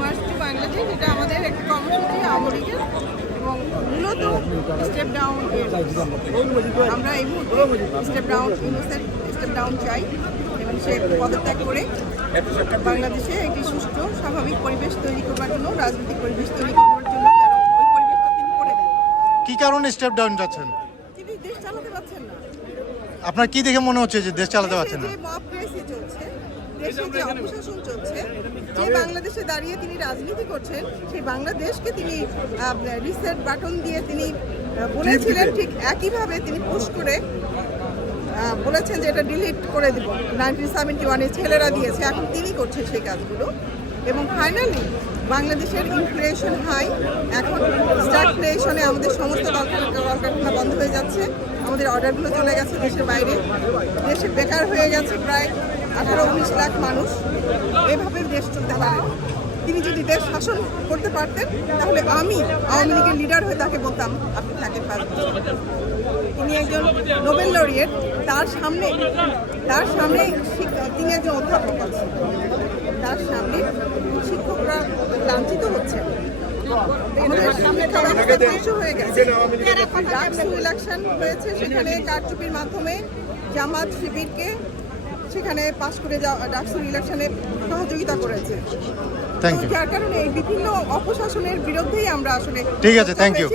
March two Bangladesh, এটা আমাদের একটা কর্মসূচি আওয়ামী লীগের এবং মূলত স্টেপ ডাউন। আমরা এই মুহূর্তে স্টেপ ডাউন চাই এবং সে পদত্যাগ করে বাংলাদেশে একটি সুষ্ঠু স্বাভাবিক পরিবেশ তৈরি করবার জন্য, রাজনৈতিক পরিবেশ তৈরি করবার জন্য ওই পরিবেশটা তিনি করে দেন। কি কারণে স্টেপ ডাউন যাচ্ছেন? তিনি দেশ চালাতে পারছেন না। আপনার কি দেখে মনে হচ্ছে যে দেশ চালাতে পারছেন না? যে মব ক্রেসি চলছে, দেশে যে অপশাসন চলছে, যে বাংলাদেশে দাঁড়িয়ে তিনি রাজনীতি করছেন, সেই বাংলাদেশকে তিনি রিসেট বাটন দিয়ে তিনি বলেছিলেন, ঠিক একইভাবে তিনি পুশ করে বলেছেন যে এটা ডিলিট করে দিব। 1971 ছেলেরা দিয়েছে, এখন তিনি করছেন সেই কাজগুলো। এবং ফাইনালি বাংলাদেশের ইনফ্লেশন হাই, এখন স্ট্যাগফ্লেশনে আমাদের সমস্ত কলকারখানা বন্ধ হয়ে যাচ্ছে, আমাদের অর্ডারগুলো চলে গেছে দেশের বাইরে, দেশে বেকার হয়ে গেছে প্রায় 18-19 লাখ মানুষ। এভাবে দেশ চলতে পারে। তিনি যদি দেশ শাসন করতে পারতেন তাহলে আমি আওয়ামী লীগের লিডার হয়ে তাকে বলতাম আপনি থাকেন 5 বছর। তিনি একজন নোবেল লরিয়েট, তার সামনে তিনি একজন অধ্যাপক আছেন, তার সামনে শিক্ষকরা লাঞ্ছিত হচ্ছে। হয়ে গেছে, ইলেকশন হয়েছে, সেখানে কারচুপির মাধ্যমে জামাত শিবিরকে সেখানে পাশ করে ডাকসুর ইলেকশনে সহযোগিতা করেছে। যার কারণে এই বিভিন্ন অপশাসনের বিরুদ্ধেই আমরা আসলে ঠিক আছে, থ্যাংক ইউ।